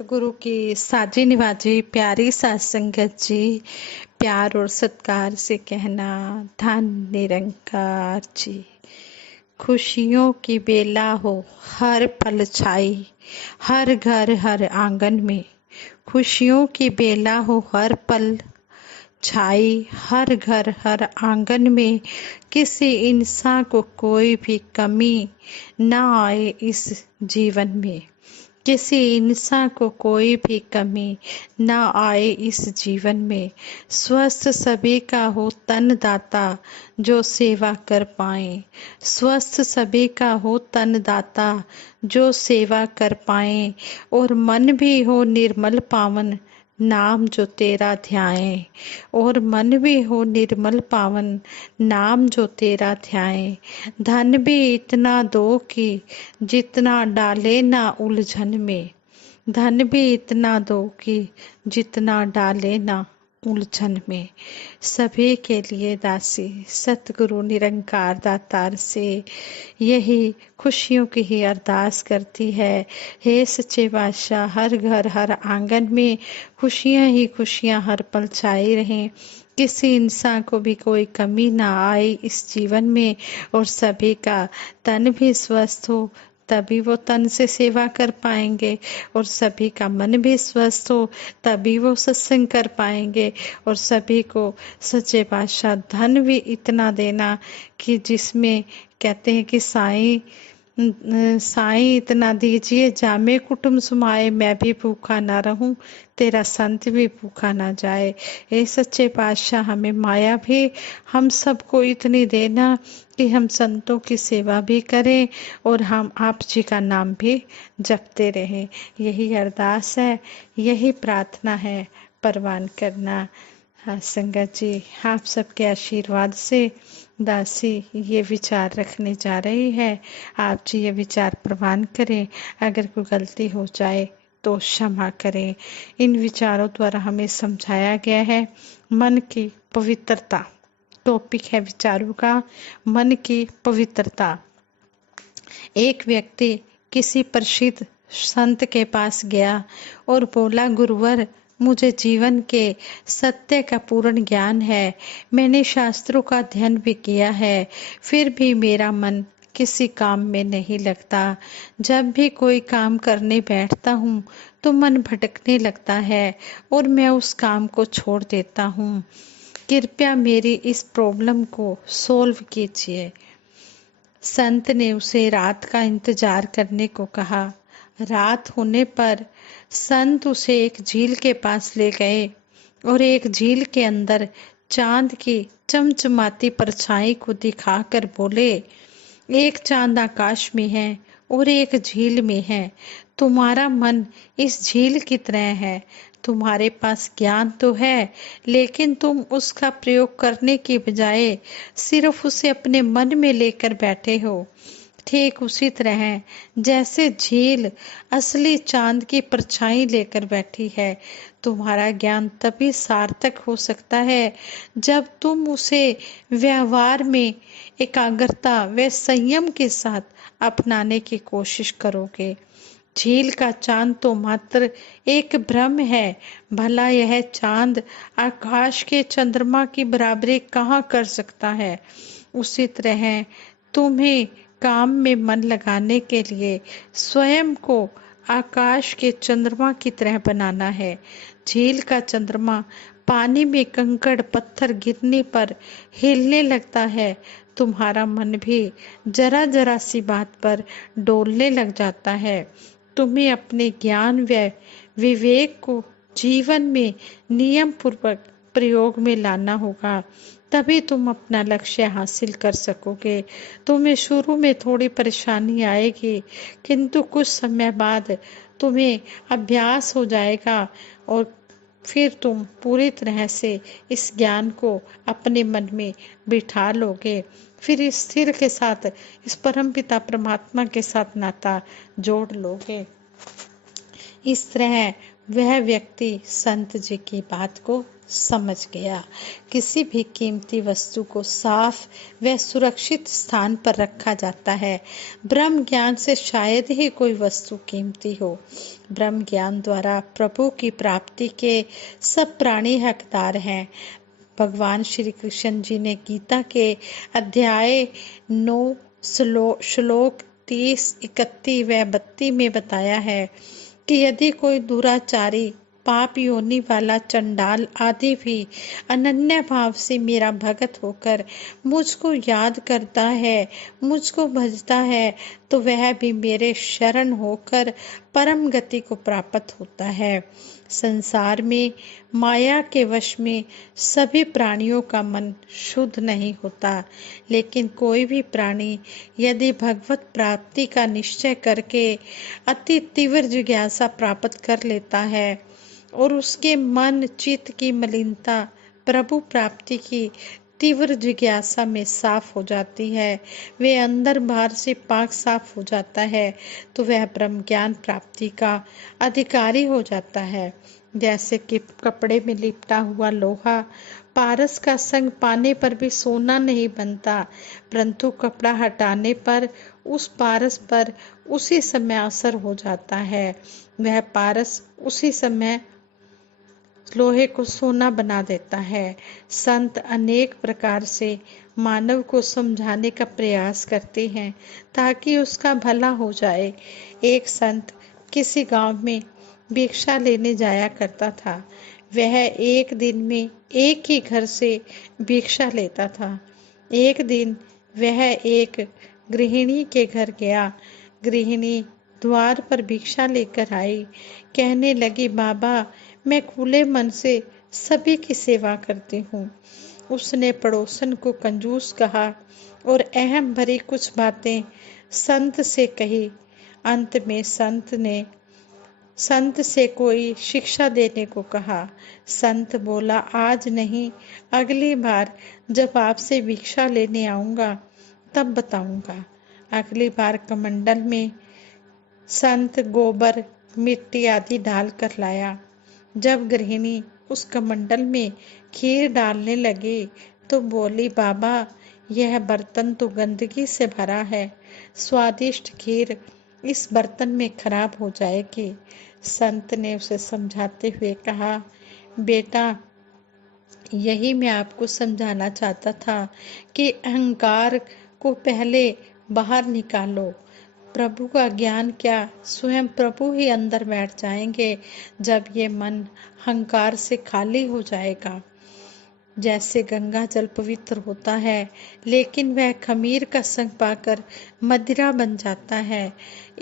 गुरु की साजी निवाजी प्यारी सात संगत जी, प्यार और सत्कार से कहना धन निरंकार जी। खुशियों की बेला हो हर पल छाई, हर घर हर आंगन में। खुशियों की बेला हो हर पल छाई, हर घर हर आंगन में। किसी इंसान को कोई भी कमी ना आए इस जीवन में। किसी इंसान को कोई भी कमी ना आए इस जीवन में। स्वस्थ सभी का हो तन दाता, जो सेवा कर पाए। स्वस्थ सभी का हो तन दाता, जो सेवा कर पाए। और मन भी हो निर्मल पावन, नाम जो तेरा ध्याए। और मन भी हो निर्मल पावन, नाम जो तेरा ध्याए। धन भी इतना दो कि जितना डाले ना उलझन में। धन भी इतना दो कि जितना डाले ना उलझन में। सभी के लिए दासी सतगुरु निरंकार दातार से यही खुशियों की ही अरदास करती है। हे सच्चे बादशाह, हर घर हर आंगन में खुशियां ही खुशियां हर पल छाई रहें। किसी इंसान को भी कोई कमी ना आए इस जीवन में। और सभी का तन भी स्वस्थ हो, तभी वो तन से सेवा कर पाएंगे। और सभी का मन भी स्वस्थ हो, तभी वो सत्संग कर पाएंगे। और सभी को सच्चे पातशाह धन भी इतना देना कि जिसमें कहते हैं कि साईं इतना दीजिए जामे कुटुम सुमाए, मैं भी भूखा ना रहूं, तेरा संत भी भूखा ना जाए। हे सच्चे पातशाह, हमें माया भी हम सबको इतनी देना कि हम संतों की सेवा भी करें और हम आप जी का नाम भी जपते रहें। यही अरदास है, यही प्रार्थना है, परवान करना। हाँ संगत जी, आप सबके आशीर्वाद से दासी ये विचार रखने जा रही है। आप जी ये विचार प्रवान करें। अगर कोई गलती हो जाए तो क्षमा करें। इन विचारों द्वारा हमें समझाया गया है मन की पवित्रता। टॉपिक है विचारों का मन की पवित्रता। एक व्यक्ति किसी प्रसिद्ध संत के पास गया और बोला, गुरुवर, मुझे जीवन के सत्य का पूर्ण ज्ञान है। मैंने शास्त्रों का अध्ययन भी किया है, फिर भी मेरा मन किसी काम में नहीं लगता। जब भी कोई काम करने बैठता हूँ तो मन भटकने लगता है और मैं उस काम को छोड़ देता हूँ। कृपया मेरी इस प्रॉब्लम को सॉल्व कीजिए। संत ने उसे रात का इंतजार करने को कहा। रात होने पर संत उसे एक झील के पास ले गए और एक झील के अंदर चांद की चमचमाती परछाई को दिखाकर बोले, एक चांद आकाश में है और एक झील में है। तुम्हारा मन इस झील की तरह है। तुम्हारे पास ज्ञान तो है, लेकिन तुम उसका प्रयोग करने की बजाय सिर्फ उसे अपने मन में लेकर बैठे हो। ठीक उसी तरह जैसे झील असली चांद की परछाई लेकर बैठी है। तुम्हारा ज्ञान तभी सार्थक हो सकता है जब तुम उसे व्यवहार में एकाग्रता व संयम के साथ अपनाने की कोशिश करोगे। झील का चांद तो मात्र एक भ्रम है। भला यह चांद आकाश के चंद्रमा की बराबरी कहाँ कर सकता है। उसी तरह तुम्हें काम में मन लगाने के लिए स्वयं को आकाश के चंद्रमा की तरह बनाना है। झील का चंद्रमा पानी में कंकड़ पत्थर गिरने पर हिलने लगता है। तुम्हारा मन भी जरा जरा सी बात पर डोलने लग जाता है। तुम्हें अपने ज्ञान व विवेक को जीवन में नियम पूर्वक प्रयोग में लाना होगा, तभी तुम अपना लक्ष्य हासिल कर सकोगे। तुम्हें शुरू में थोड़ी परेशानी आएगी, किंतु कुछ समय बाद तुम्हें अभ्यास हो जाएगा और फिर तुम पूरी तरह से इस ज्ञान को अपने मन में बिठा लोगे। फिर इस स्थिर के साथ इस परमपिता परमात्मा के साथ नाता जोड़ लोगे। इस तरह वह व्यक्ति संत जी की बात को समझ गया। किसी भी कीमती वस्तु को साफ व सुरक्षित स्थान पर रखा जाता है। ब्रह्म ज्ञान से शायद ही कोई वस्तु कीमती हो। ब्रह्म ज्ञान द्वारा प्रभु की प्राप्ति के सब प्राणी हकदार हैं। भगवान श्री कृष्ण जी ने गीता के अध्याय 9 श्लोक 30, 31 व 32 में बताया है कि यदि कोई दुराचारी, पाप योनि वाला चंडाल आदि भी अनन्य भाव से मेरा भगत होकर मुझको याद करता है, मुझको भजता है, तो वह भी मेरे शरण होकर परम गति को प्राप्त होता है। संसार में माया के वश में सभी प्राणियों का मन शुद्ध नहीं होता, लेकिन कोई भी प्राणी यदि भगवत प्राप्ति का निश्चय करके अति तीव्र जिज्ञासा प्राप्त कर लेता है और उसके मन चित्त की मलिनता प्रभु प्राप्ति की तीव्र जिज्ञासा में साफ हो जाती है, वे अंदर बाहर से पाक साफ हो जाता है, तो वह ब्रह्म ज्ञान प्राप्ति का अधिकारी हो जाता है। जैसे कि कपड़े में लिपटा हुआ लोहा पारस का संग पाने पर भी सोना नहीं बनता, परंतु कपड़ा हटाने पर उस पारस पर उसी समय असर हो जाता है। वह पारस उसी समय लोहे को सोना बना देता है। संत अनेक प्रकार से मानव को समझाने का प्रयास करते हैं ताकि उसका भला हो जाए। एक संत किसी गांव में भिक्षा लेने जाया करता था। वह एक दिन में एक ही घर से भिक्षा लेता था। एक दिन वह एक गृहिणी के घर गया। गृहिणी द्वार पर भिक्षा लेकर आई। कहने लगी, बाबा, मैं खुले मन से सभी की सेवा करती हूँ। उसने पड़ोसन को कंजूस कहा और अहम भरी कुछ बातें संत से कही। अंत में संत से कोई शिक्षा देने को कहा। संत बोला, आज नहीं, अगली बार जब आपसे भिक्षा लेने आऊंगा तब बताऊंगा। अगली बार कमंडल में संत गोबर, मिट्टी आदि डालकर लाया। जब गृहिणी उस कमंडल में खीर डालने लगी तो बोली, बाबा, यह बर्तन तो गंदगी से भरा है। स्वादिष्ट खीर इस बर्तन में खराब हो जाएगी। संत ने उसे समझाते हुए कहा, बेटा, यही मैं आपको समझाना चाहता था कि अहंकार को पहले बाहर निकालो। प्रभु का ज्ञान क्या, स्वयं प्रभु ही अंदर बैठ जाएंगे जब ये मन अहंकार से खाली हो जाएगा। जैसे गंगा जल पवित्र होता है, लेकिन वह खमीर का संग पाकर मदिरा बन जाता है।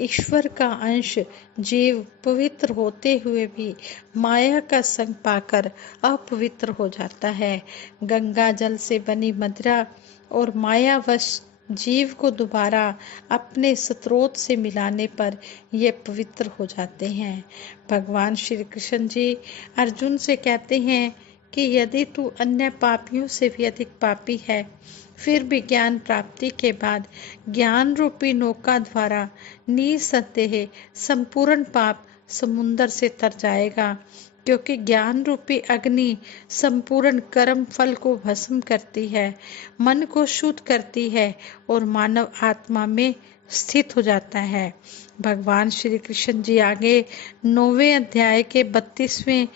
ईश्वर का अंश जीव पवित्र होते हुए भी माया का संग पाकर अपवित्र हो जाता है। गंगा जल से बनी मदिरा और मायावश जीव को दोबारा अपने स्रोत से मिलाने पर ये पवित्र हो जाते हैं। भगवान श्री कृष्ण जी अर्जुन से कहते हैं कि यदि तू अन्य पापियों से भी अधिक पापी है, फिर भी ज्ञान प्राप्ति के बाद ज्ञान रूपी नौका द्वारा निसंदेह संपूर्ण पाप समुद्र से तर जाएगा, क्योंकि ज्ञान रूपी अग्नि संपूर्ण कर्म फल को भस्म करती है, मन को शुद्ध करती है और मानव आत्मा में स्थित हो जाता है। भगवान श्री कृष्ण जी आगे 9वें अध्याय के 32वें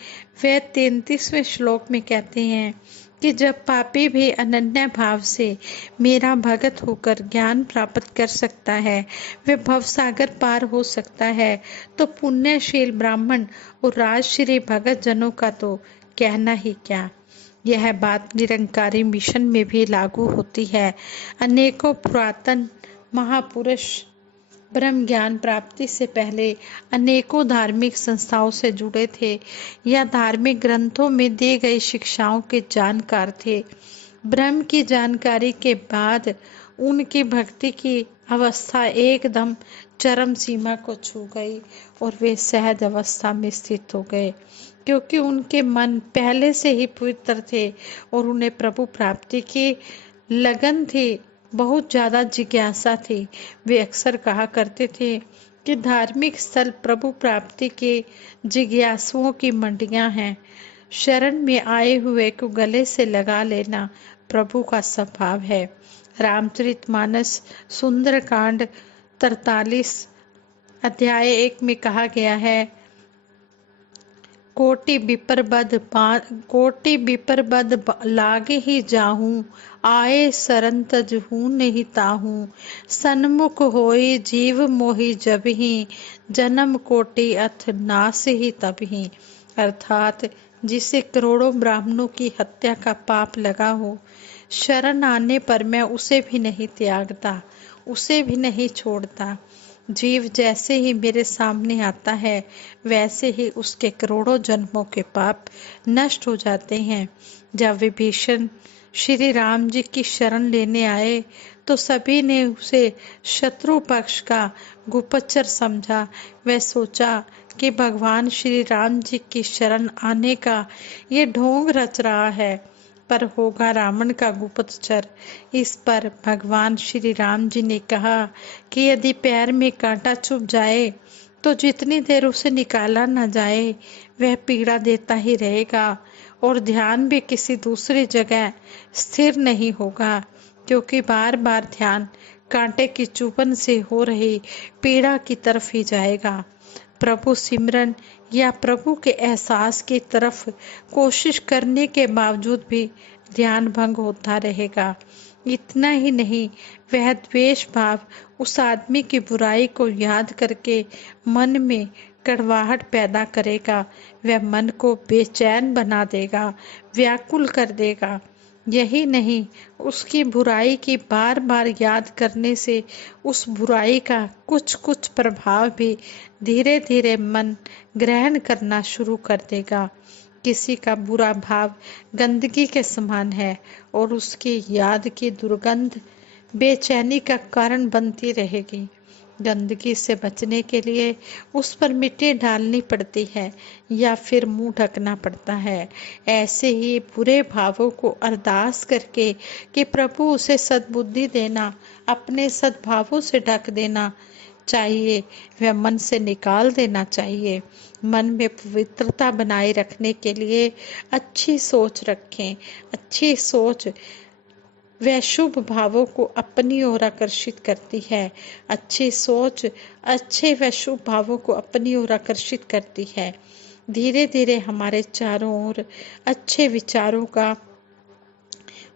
व 33वें श्लोक में कहते हैं कि जब पापी भी अनन्य भाव से मेरा भगत होकर ज्ञान प्राप्त कर सकता है, वे भवसागर पार हो सकता है, तो पुण्यशील ब्राह्मण और राजश्री भगत जनों का तो कहना ही क्या। यह बात निरंकारी मिशन में भी लागू होती है। अनेकों पुरातन महापुरुष ब्रह्म ज्ञान प्राप्ति से पहले अनेकों धार्मिक संस्थाओं से जुड़े थे या धार्मिक ग्रंथों में दी गई शिक्षाओं के जानकार थे। ब्रह्म की जानकारी के बाद उनकी भक्ति की अवस्था एकदम चरम सीमा को छू गई और वे सहज अवस्था में स्थित हो गए, क्योंकि उनके मन पहले से ही पवित्र थे और उन्हें प्रभु प्राप्ति की लगन थी, बहुत ज्यादा जिज्ञासा थी। वे अक्सर कहा करते थे कि धार्मिक स्थल प्रभु प्राप्ति के जिज्ञासुओं की मंडियां हैं। शरण में आए हुए को गले से लगा लेना प्रभु का स्वभाव है। रामचरितमानस सुंदरकांड 43 अध्याय 1 में कहा गया है, कोटि विप्रबद लागे ही जाहूं, आए सरन तजहू नहीं ताहूं, सन्मुख होई जीव मोहि जबहि, जन्म कोटि अथ नास ही तबहि। अर्थात जिसे करोड़ों ब्राह्मणों की हत्या का पाप लगा हो, शरण आने पर मैं उसे भी नहीं त्यागता, उसे भी नहीं छोड़ता। जीव जैसे ही मेरे सामने आता है वैसे ही उसके करोड़ों जन्मों के पाप नष्ट हो जाते हैं। जब विभीषण श्री राम जी की शरण लेने आए तो सभी ने उसे शत्रु पक्ष का गुप्तचर समझा। वह सोचा कि भगवान श्री राम जी की शरण आने का ये ढोंग रच रहा है, पर होगा रावण का गुप्तचर। इस पर भगवान श्री राम जी ने कहा कि यदि पैर में कांटा चुभ जाए तो जितनी देर उसे निकाला न जाए वह पीड़ा देता ही रहेगा, और ध्यान भी किसी दूसरी जगह स्थिर नहीं होगा, क्योंकि बार बार ध्यान कांटे की चुभन से हो रही पीड़ा की तरफ ही जाएगा। प्रभु सिमरन या प्रभु के एहसास की तरफ कोशिश करने के बावजूद भी ध्यान भंग होता रहेगा। इतना ही नहीं, वह द्वेष भाव उस आदमी की बुराई को याद करके मन में कड़वाहट पैदा करेगा। वह मन को बेचैन बना देगा, व्याकुल कर देगा। यही नहीं, उसकी बुराई की बार बार याद करने से उस बुराई का कुछ कुछ प्रभाव भी धीरे धीरे मन ग्रहण करना शुरू कर देगा। किसी का बुरा भाव गंदगी के समान है और उसकी याद की दुर्गंध बेचैनी का कारण बनती रहेगी। गंदगी से बचने के लिए उस पर मिट्टी डालनी पड़ती है या फिर मुंह ढकना पड़ता है। ऐसे ही बुरे भावों को अरदास करके कि प्रभु उसे सद्बुद्धि देना, अपने सद्भावों से ढक देना चाहिए, वह मन से निकाल देना चाहिए। मन में पवित्रता बनाए रखने के लिए अच्छी सोच रखें। अच्छी सोच वह शुभ भावों को अपनी ओर आकर्षित करती है। अच्छी सोच अच्छे व शुभ भावों को अपनी ओर आकर्षित करती है। धीरे धीरे हमारे चारों ओर अच्छे विचारों का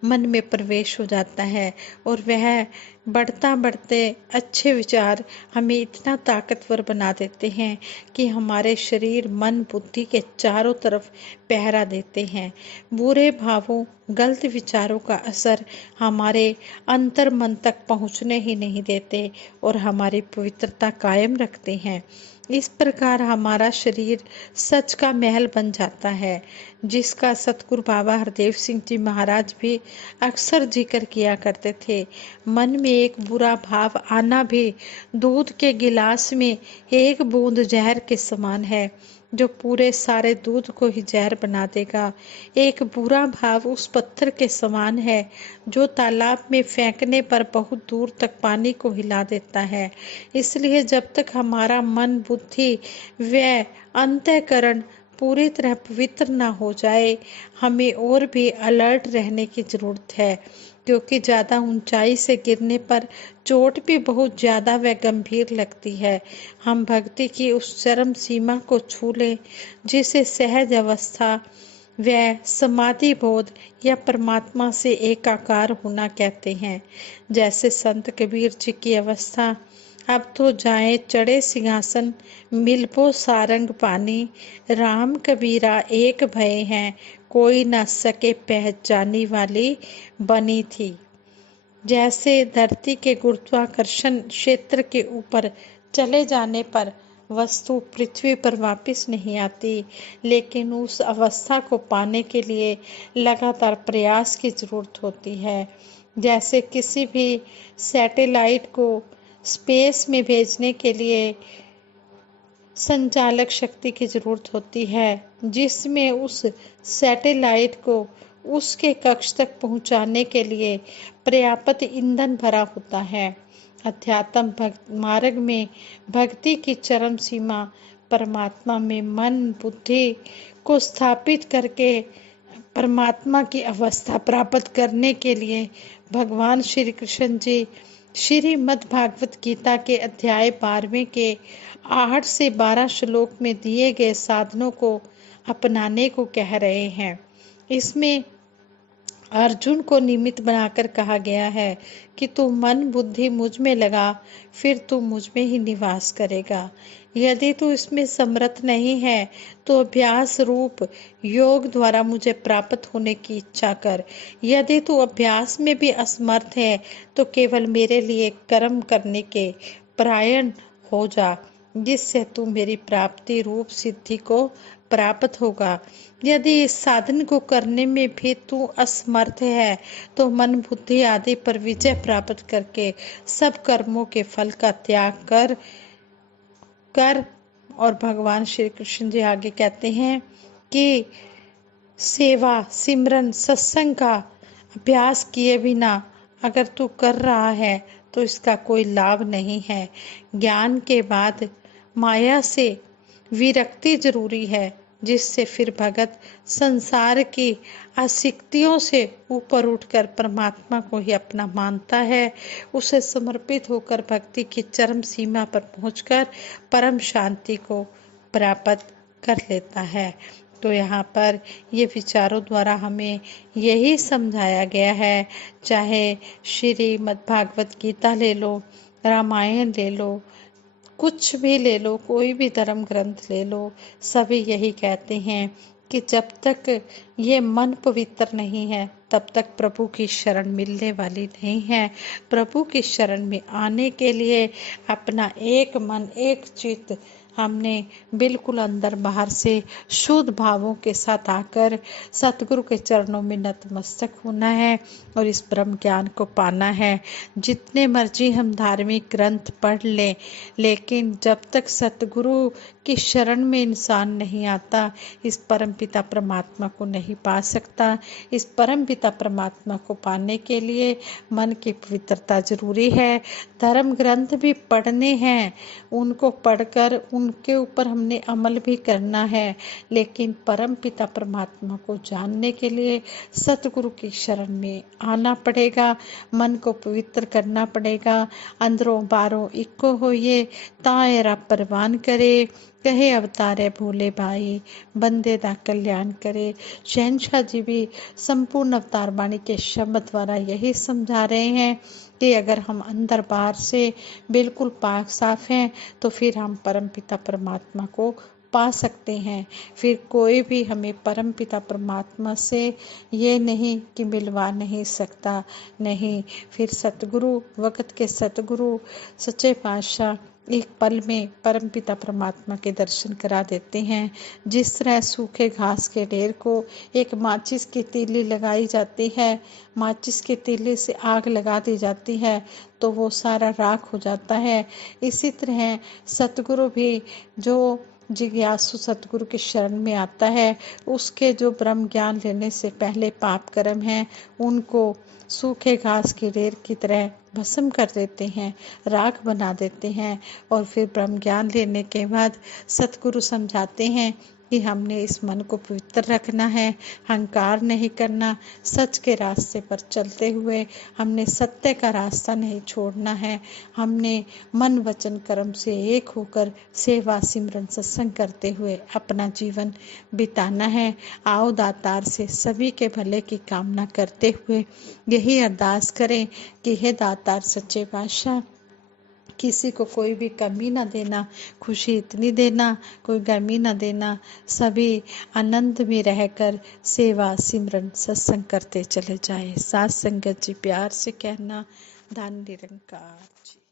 मन में प्रवेश हो जाता है और वह बढ़ता बढ़ते अच्छे विचार हमें इतना ताकतवर बना देते हैं कि हमारे शरीर मन बुद्धि के चारों तरफ पहरा देते हैं। बुरे भावों गलत विचारों का असर हमारे अंतर मन तक पहुंचने ही नहीं देते और हमारी पवित्रता कायम रखते हैं। इस प्रकार हमारा शरीर सच का महल बन जाता है, जिसका सतगुरु बाबा हरदेव सिंह जी महाराज भी अक्सर जिक्र किया करते थे। मन में एक बुरा भाव आना भी दूध के गिलास में एक बूंद जहर के समान है, जो पूरे सारे दूध को ही जहर बना देगा। एक बुरा भाव उस पत्थर के समान है जो तालाब में फेंकने पर बहुत दूर तक पानी को हिला देता है। इसलिए जब तक हमारा मन बुद्धि व अंतःकरण पूरी तरह पवित्र ना हो जाए, हमें और भी अलर्ट रहने की जरूरत है, क्योंकि ज़्यादा ऊंचाई से गिरने पर चोट भी बहुत ज़्यादा व गंभीर लगती है। हम भक्ति की उस चरम सीमा को छू लें जिसे सहज अवस्था व समाधि बोध या परमात्मा से एकाकार होना कहते हैं। जैसे संत कबीर जी की अवस्था, अब तो जाए चढ़े सिंहासन, मिलबो सारंग पानी, राम कबीरा एक भय हैं, कोई न सके पहचानी वाली बनी थी। जैसे धरती के गुरुत्वाकर्षण क्षेत्र के ऊपर चले जाने पर वस्तु पृथ्वी पर वापस नहीं आती, लेकिन उस अवस्था को पाने के लिए लगातार प्रयास की जरूरत होती है। जैसे किसी भी सैटेलाइट को स्पेस में भेजने के लिए संचालक शक्ति की जरूरत होती है, जिसमें उस सैटेलाइट को उसके कक्ष तक पहुंचाने के लिए पर्याप्त ईंधन भरा होता है। अध्यात्म मार्ग में भक्ति की चरम सीमा परमात्मा में मन बुद्धि को स्थापित करके परमात्मा की अवस्था प्राप्त करने के लिए भगवान श्री कृष्ण जी श्रीमद् भागवत गीता के अध्याय 12वें के 8 से 12 श्लोक में दिए गए साधनों को अपनाने को कह रहे हैं। इसमें अर्जुन को निमित्त बनाकर कहा गया है कि तू मन बुद्धि मुझ में लगा, फिर तू मुझ में ही निवास करेगा। यदि तू इसमें समर्थ नहीं है तो अभ्यास रूप योग द्वारा मुझे प्राप्त होने की इच्छा कर। यदि तू अभ्यास में भी असमर्थ है तो केवल मेरे लिए कर्म करने के परायण हो जा, जिससे तू मेरी प्राप्ति रूप सिद्धि को प्राप्त होगा। यदि इस साधन को करने में भी तू असमर्थ है तो मन बुद्धि आदि पर विजय प्राप्त करके सब कर्मों के फल का त्याग कर और भगवान श्री कृष्ण जी आगे कहते हैं कि सेवा सिमरन सत्संग का अभ्यास किए बिना अगर तू कर रहा है तो इसका कोई लाभ नहीं है। ज्ञान के बाद माया से विरक्ति जरूरी है, जिससे फिर भगत संसार की आसक्तियों से ऊपर उठकर परमात्मा को ही अपना मानता है। उसे समर्पित होकर भक्ति की चरम सीमा पर पहुंचकर परम शांति को प्राप्त कर लेता है। तो यहाँ पर ये विचारों द्वारा हमें यही समझाया गया है, चाहे श्रीमद् भागवत गीता ले लो, रामायण ले लो, कुछ भी ले लो, कोई भी धर्म ग्रंथ ले लो, सभी यही कहते हैं कि जब तक ये मन पवित्र नहीं है तब तक प्रभु की शरण मिलने वाली नहीं है। प्रभु की शरण में आने के लिए अपना एक मन एक चित्त हमने बिल्कुल अंदर बाहर से शुद्ध भावों के साथ आकर सतगुरु के चरणों में नतमस्तक होना है और इस ब्रह्म ज्ञान को पाना है। जितने मर्जी हम धार्मिक ग्रंथ पढ़ लें, लेकिन जब तक सतगुरु की शरण में इंसान नहीं आता, इस परमपिता परमात्मा को नहीं पा सकता। इस परमपिता परमात्मा को पाने के लिए मन की पवित्रता जरूरी है। धर्म ग्रंथ भी पढ़ने हैं, उनको पढ़कर उनके ऊपर हमने अमल भी करना है, लेकिन परमपिता परमात्मा को जानने के लिए सतगुरु की शरण में आना पड़ेगा, मन को पवित्र करना पड़ेगा। अंदरों बारों इक्को होइए ताएरा परवान करे, कहे अवतारे भोले भाई बंदे दा कल्याण करे। शहनशाह जी भी संपूर्ण अवतार वाणी के शब्द द्वारा यही समझा रहे हैं कि अगर हम अंदर बाहर से बिल्कुल पाक साफ हैं तो फिर हम परमपिता परमात्मा को पा सकते हैं। फिर कोई भी हमें परमपिता परमात्मा से ये नहीं कि मिलवा नहीं सकता, नहीं। फिर सतगुरु वक़्त के सतगुरु सच्चे पातशाह एक पल में परमपिता परमात्मा के दर्शन करा देते हैं। जिस तरह सूखे घास के ढेर को एक माचिस की तीली लगाई जाती है, माचिस के तीले से आग लगा दी जाती है तो वो सारा राख हो जाता है। इसी तरह सतगुरु भी जो जिज्ञासु सतगुरु की शरण में आता है, उसके जो ब्रह्म ज्ञान लेने से पहले पाप कर्म हैं उनको सूखे घास की ढेर की तरह भस्म कर देते हैं, राख बना देते हैं। और फिर ब्रह्म ज्ञान लेने के बाद सतगुरु समझाते हैं कि हमने इस मन को पवित्र रखना है, अहंकार नहीं करना, सच के रास्ते पर चलते हुए हमने सत्य का रास्ता नहीं छोड़ना है। हमने मन वचन कर्म से एक होकर सेवा सिमरन सत्संग करते हुए अपना जीवन बिताना है। आओ दातार से सभी के भले की कामना करते हुए यही अरदास करें कि हे दातार सच्चे पातशाह, किसी को कोई भी कमी ना देना, खुशी इतनी देना, कोई गमी ना देना, सभी आनंद में रहकर सेवा सिमरन सत्संग करते चले जाए। साथ संगत जी प्यार से कहना, धन निरंकार जी।